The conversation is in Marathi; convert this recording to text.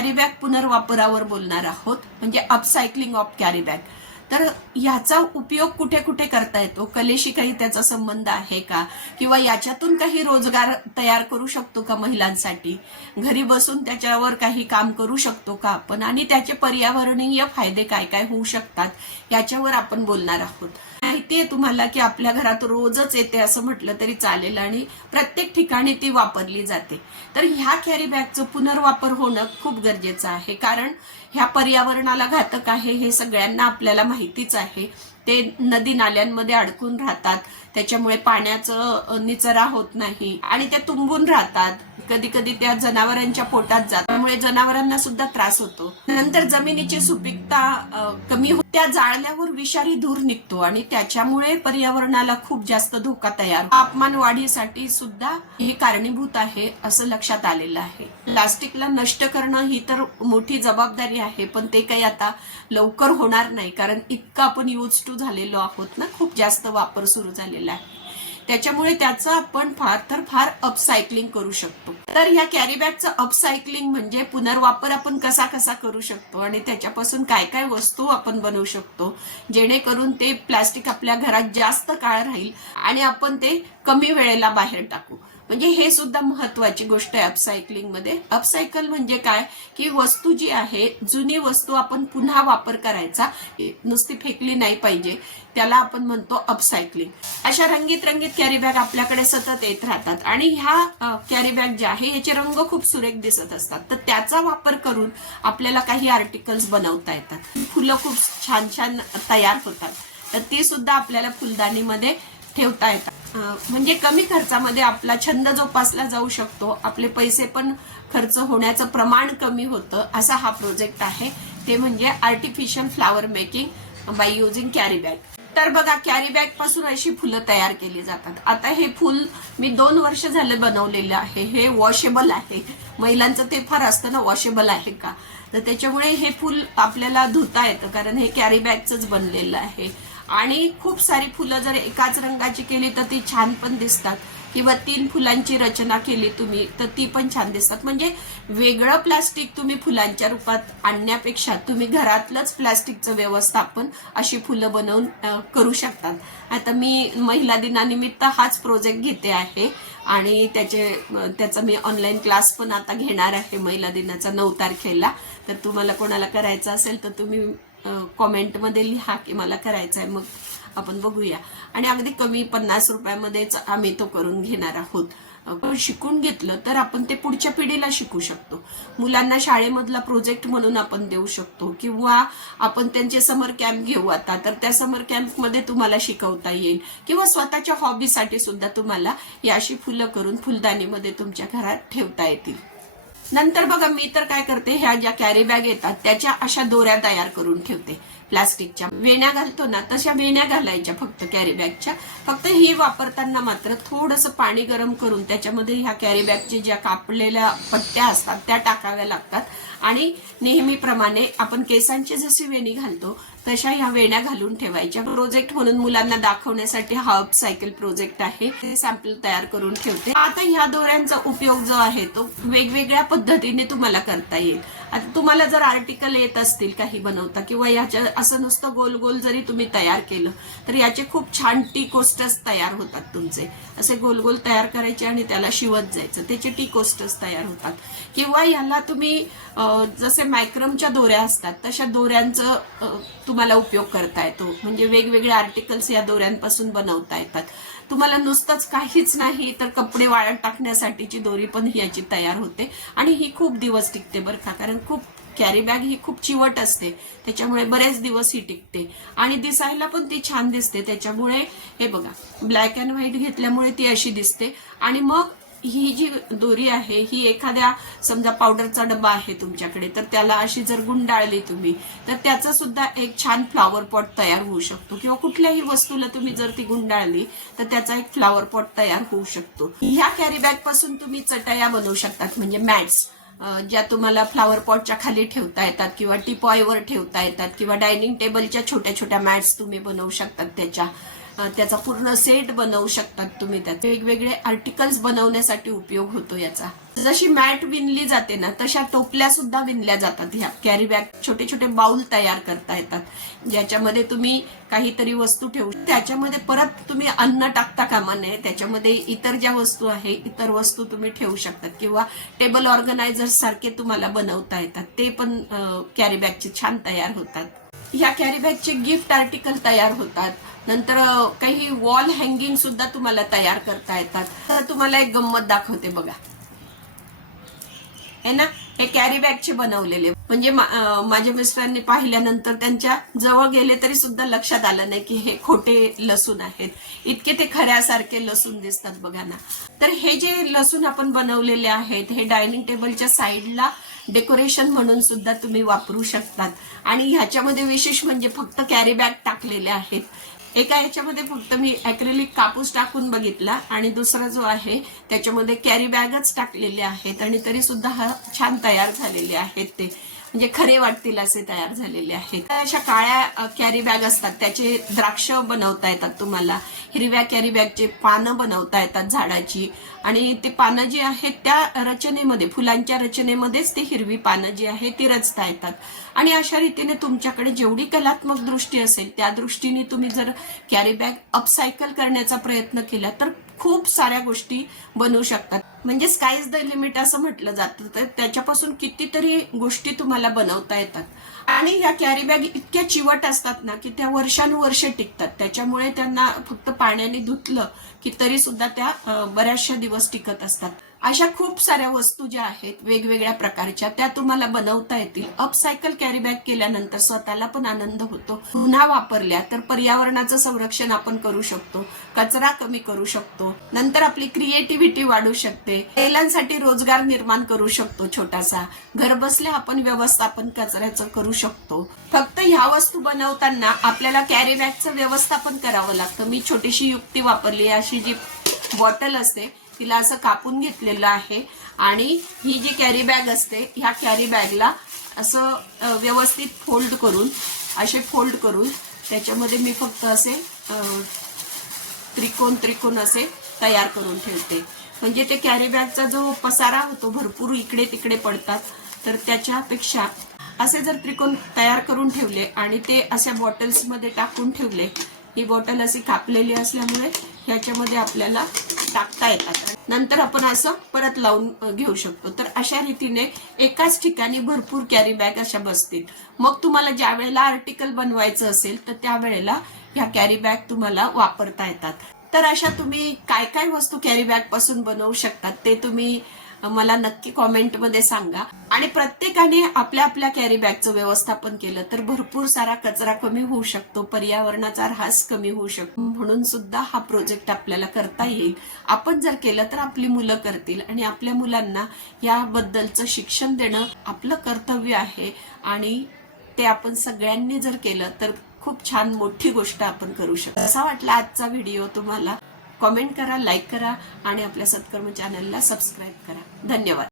कॅरी बॅग पुनर्वापरावर बोलणार आहोत, म्हणजे अपसायकलिंग ऑफ कॅरी बॅग. तर ह्याचा उपयोग कुठे कुठे करता येतो, कलेशी काही त्याचा संबंध आहे का, किंवा याच्यातून काही रोजगार तयार करू शकतो का महिलांसाठी, घरी बसून त्याच्यावर काही काम करू शकतो का आपण, आणि त्याचे पर्यावरणीय फायदे काय काय होऊ शकतात याच्यावर आपण बोलणार आहोत. माहितीये तुम्हाला की आपल्या घरात रोजच येते असं म्हटलं तरी चालेल आणि प्रत्येक ठिकाणी ती वापरली जाते. तर ह्या कॅरी बॅगचं पुनर्वापर होणं खूप गरजेचं आहे, कारण ह्या पर्यावरणाला घातक आहे हे सगळ्यांना आपल्याला माहितीच आहे. ते नदी नाल्यांमध्ये अडकून राहतात, त्याच्यामुळे पाण्याचं निचरा होत नाही आणि त्या तुंबून राहतात. कधी कधी त्या जनावरांच्या पोटात जातात, त्यामुळे जनावरांना सुद्धा त्रास होतो. नंतर जमिनीची सुपीकता कमी होते, त्या जाळल्यावर विषारी धूर निघतो आणि त्याच्यामुळे पर्यावरणाला खूप जास्त धोका तयार होतो. तापमान वाढीसाठी सुद्धा हे कारणीभूत आहे असं लक्षात आलेलं आहे. प्लास्टिकला नष्ट करणं ही तर मोठी जबाबदारी आहे, पण ते काही आता लवकर होणार नाही, कारण इतकं आपण यूज टू झालेलो आहोत ना, खूप जास्त वापर सुरू झालेला आहे. त्याच्यामुळे त्याचं आपण फार तर फार अपसायकलिंग करू शकतो. तर या कॅरी बॅगचं अपसायकलिंग म्हणजे पुनर्वापर आपण कसा कसा करू शकतो आणि त्याच्यापासून काय काय वस्तू आपण बनवू शकतो, जेणेकरून ते प्लास्टिक आपल्या घरात जास्त काळ राहील आणि आपण ते कमी वेळेला बाहेर टाकू. म्हणजे हे सुद्धा महत्वाची गोष्ट आहे अपसायकलिंग मध्ये. अपसायकल म्हणजे काय की वस्तू जी आहे, जुनी वस्तू आपण पुन्हा वापर करायचा, नुसती फेकली नाही पाहिजे, त्याला आपण म्हणतो अपसायकलिंग. अशा रंगीत रंगीत कॅरी बॅग आपल्याकडे सतत येत राहतात आणि ह्या कॅरी बॅग ज्या आहे याचे रंग खूप सुरेख दिसत असतात. तर त्याचा वापर करून आपल्याला काही आर्टिकल्स बनवता येतात. फुलं खूप छान छान तयार होतात, तर ती सुद्धा आपल्याला फुलदाणीमध्ये ठेवता येतात. म्हणजे कमी खर्चामध्ये आपला छंद जोपासला जाऊ शकतो, आपले पैसे पण खर्च होण्याचं प्रमाण कमी होतं. असा हा प्रोजेक्ट आहे, ते म्हणजे artificial flower making by using carry bag. तर बघा, कॅरी बॅग पासून अशी फुलं तयार केली जातात. आता हे फुल मी 2 वर्ष झाले बनवलेलं आहे. हे वॉशेबल आहे. महिलांचं ते फार असतं ना, वॉशेबल आहे का, तर त्याच्यामुळे हे फुल आपल्याला धुता येतं, कारण हे कॅरी बॅगचंच बनलेलं आहे. आणि खूप सारी फुलं जर एकाच रंगाची केली तर ती छान पण दिसतात, किंवा 3 फुलांची रचना केली तुम्ही तर ती पण छान दिसतात. म्हणजे वेगळं प्लास्टिक तुम्ही फुलांच्या रूपात आणण्यापेक्षा तुम्ही घरातलंच प्लास्टिकचं व्यवस्थापन अशी फुलं बनवून करू शकतात. आता मी महिला दिनानिमित्त हाच प्रोजेक्ट घेते आहे आणि त्याचा मी ऑनलाईन क्लास पण आता घेणार आहे महिला दिनाचा 9 तारखेला. तर तुम्हाला कोणाला करायचं असेल तर तुम्ही कॉमेंटमध्ये लिहा की मला करायचं आहे, मग आपण बघूया. आणि अगदी कमी 50 रुपयामध्येच आम्ही तो करून घेणार आहोत. शिकून घेतलं तर आपण ते पुढच्या पिढीला शिकू शकतो. मुलांना शाळेमधला प्रोजेक्ट म्हणून आपण देऊ शकतो, किंवा आपण त्यांचे समर कॅम्प घेऊ आता, तर त्या समर कॅम्पमध्ये तुम्हाला शिकवता येईल, किंवा स्वतःच्या हॉबीसाठी सुद्धा तुम्हाला ही अशी फुलं करून फुलदाणीमध्ये तुमच्या घरात ठेवता येतील. नंतर बघा, मी तर काय करते, ह्या ज्या कॅरी बॅग येतात त्याच्या अशा दोऱ्या तयार करून ठेवते. प्लास्टिकच्या वेण्या घालतो ना, तशा वेण्या घालायच्या फक्त कॅरी बॅगच्या. फक्त ही वापरताना मात्र थोडंसं पाणी गरम करून त्याच्यामध्ये ह्या कॅरी बॅगच्या ज्या कापलेल्या पट्ट्या असतात त्या टाकाव्या लागतात. आणि नेहमीप्रमाणे आपण केसांची जशी वेणी घालतो तशा ह्या वेण्या घालून ठेवायच्या. प्रोजेक्ट म्हणून मुलांना दाखवण्यासाठी हा अपसायकल प्रोजेक्ट आहे. सॅम्पल तयार करून ठेवते. आता ह्या दोऱ्यांचा उपयोग जो आहे तो वेगवेगळ्या पद्धतीने तुम्हाला करता येईल. आता तुम्हाला जर आर्टिकल येत असतील काही बनवता, किंवा याच्या असं नुसतं गोल गोल जरी तुम्ही तयार केलं तर याचे खूप छान टी कोस्टर्स तयार होतात तुमचे. असे गोल गोल तयार करायचे आणि त्याला शिवत जायचं, त्याचे टी कोस्टर्स तयार होतात. किंवा याला तुम्ही जसे मायक्रमच्या दोऱ्या असतात तशा दोऱ्यांचं तुम्हाला उपयोग करता येतो. म्हणजे वेगवेगळे आर्टिकल्स या दोऱ्यांपासून बनवता येतात. तुम्हाला नुसतंच काहीच नाही तर कपडे वाळत टाकण्यासाठीची दोरी पण याची तयार होते आणि ही खूप दिवस टिकते बरं का, कारण खूप कॅरी बॅग ही खूप चिवट असते, त्याच्यामुळे बरेच दिवस ही टिकते आणि दिसायला पण ती छान दिसते. त्याच्यामुळे हे बघा, ब्लॅक अँड व्हाईट घेतल्यामुळे ती अशी दिसते. आणि मग ही जी दोरी आहे ही एखाद्या समजा पावडरचा डबा आहे तुमच्याकडे, तर त्याला अशी जर गुंडाळली तुम्ही तर त्याचा सुद्धा एक छान फ्लॉवर पॉट तयार होऊ शकतो. किंवा कुठल्याही वस्तूला तुम्ही जर ती गुंडाळली तर त्याचा एक फ्लॉवर पॉट तयार होऊ शकतो. ह्या कॅरी बॅग पासून तुम्ही चटया बनवू शकतात, म्हणजे मॅट्स ज्या तुम्हाला फ्लॉवर पॉटच्या खाली ठेवता येतात, किंवा टीपॉयवर ठेवता येतात, किंवा डायनिंग टेबलच्या छोट्या छोट्या मॅट्स तुम्ही बनवू शकतात त्याच्या. त्याचा पूर्ण सेट बनवू शकतात तुम्ही. त्यात वेगवेगळे आर्टिकल्स बनवण्यासाठी उपयोग होतो याचा. जशी मॅट विणली जाते ना, तशा टोपल्या सुद्धा विणल्या जातात. ह्या कॅरी बॅग छोटे छोटे बाउल तयार करता येतात, ज्याच्यामध्ये तुम्ही काहीतरी वस्तू ठेवू. त्याच्यामध्ये परत तुम्ही अन्न टाकता कामा नये. त्याच्यामध्ये इतर ज्या वस्तू आहे, इतर वस्तू तुम्ही ठेवू शकतात, किंवा टेबल ऑर्गनायझर सारखे तुम्हाला बनवता येतात. ते पण कॅरी बॅगचे छान तयार होतात. ह्या कॅरी बॅगचे गिफ्ट आर्टिकल तयार होतात. नंतर काही वॉल हँगिंग सुद्धा तुम्हाला तयार करता येतात. तर तुम्हाला एक गंमत दाखवते बघा. है ना, हे कॅरी बॅगचे बनवलेले. म्हणजे माझ्या मिस्टरांनी पाहिल्यानंतर त्यांच्या जवळ गेले तरी सुद्धा लक्षात आलं नाही की हे खोटे लसूण आहेत. इतके ते खऱ्यासारखे लसूण दिसतात बघा ना. तर हे जे लसूण आपण बनवलेले आहेत, हे डायनिंग टेबलच्या साईडला डेकोरेशन म्हणून सुद्धा तुम्ही वापरू शकतात. आणि ह्याच्यामध्ये विशेष म्हणजे फक्त कॅरी बॅग टाकलेले आहेत. एका याच्यामध्ये फक्त मी ॲक्रेलिक कापूस टाकून बघितला, आणि दुसरा जो आहे त्याच्यामध्ये कॅरी बॅगच टाकलेले आहेत, आणि तरी सुद्धा हा छान तयार झालेले आहेत. ते म्हणजे खरे वाटतील असे तयार झालेले आहेत. अशा काळ्या कॅरी बॅग असतात, त्याचे द्राक्ष बनवता येतात तुम्हाला. हिरव्या कॅरी बॅगचे पानं बनवता येतात झाडाची, आणि ते पानं जी आहेत त्या रचनेमध्ये, फुलांच्या रचनेमध्येच ती हिरवी पानं जी आहे ती रचता येतात. आणि अशा रीतीने तुमच्याकडे जेवढी कलात्मक दृष्टी असेल त्या दृष्टीने तुम्ही जर कॅरी बॅग अपसायकल करण्याचा प्रयत्न केला तर खूप साऱ्या गोष्टी बनवू शकतात. म्हणजे स्काय इज द लिमिट असं म्हटलं जातं. तर त्याच्यापासून कितीतरी गोष्टी तुम्हाला बनवता येतात. आणि या कॅरी बॅग इतक्या चिवट असतात ना की त्या वर्षानुवर्ष टिकतात. त्याच्यामुळे त्यांना फक्त पाण्याने धुतलं की तरी सुद्धा त्या बऱ्याचशा दिवस टिकत असतात. अशा खूप साऱ्या वस्तू ज्या आहेत वेगवेगळ्या प्रकारच्या, त्या तुम्हाला बनवता येतील. अपसायकल कॅरी बॅग केल्यानंतर स्वतःला पण आनंद होतो. पुन्हा वापरल्या तर पर्यावरणाचं संरक्षण आपण करू शकतो, कचरा कमी करू शकतो. नंतर आपली क्रिएटिव्हिटी वाढू शकते, महिलांसाठी रोजगार निर्माण करू शकतो छोटासा. घर बसल्या आपण व्यवस्थापन कचऱ्याचं करू शकतो. फक्त ह्या वस्तू बनवताना आपल्याला कॅरी बॅगचं व्यवस्थापन करावं लागतं. मी छोटीशी युक्ती वापरली. अशी जी बॉटल असते तिला असं कापून घेतलेलं आहे, आणि ही जी कॅरी बॅग असते ह्या कॅरी बॅगला असं व्यवस्थित फोल्ड करून त्याच्यामध्ये मी फक्त असे त्रिकोण असे तयार करून ठेवते. म्हणजे ते कॅरी बॅगचा जो पसारा होतो, भरपूर इकडे तिकडे पडतात, तर त्याच्यापेक्षा असे जर त्रिकोण तयार करून ठेवले आणि ते अशा बॉटल्समध्ये टाकून ठेवले. ही बॉटल अशी कापलेली असल्यामुळे ह्याच्यामध्ये आपल्याला टाकता येतात. नंतर आपण असं परत लावून घेऊ शकतो. तर अशा रीतीने एकाच ठिकाणी भरपूर कॅरी बॅग अशा बसतील. मग तुम्हाला ज्या वेळेला आर्टिकल बनवायचं असेल तर त्यावेळेला ह्या कॅरी बॅग तुम्हाला वापरता येतात. तर अशा तुम्ही काय काय वस्तू कॅरी बॅग पासून बनवू शकतात ते तुम्ही मला नक्की कॉमेंटमध्ये सांगा. आणि प्रत्येकाने आपल्या आपल्या कॅरी बॅगचं व्यवस्थापन केलं तर भरपूर सारा कचरा कमी होऊ शकतो, पर्यावरणाचा ऱ्हास कमी होऊ शकतो. म्हणून सुद्धा हा प्रोजेक्ट आपल्याला करता येईल. आपण जर केलं तर आपली मुलं करतील, आणि आपल्या मुलांना याबद्दलचं शिक्षण देणं आपलं कर्तव्य आहे. आणि ते आपण सगळ्यांनी जर केलं तर खूप छान मोठी गोष्ट आपण करू शकतो. असा वाटला आजचा व्हिडिओ तुम्हाला? कमेंट करा, लाईक करा, आणि आपल्या सत्कर्म चॅनलला सबस्क्राईब करा. धन्यवाद.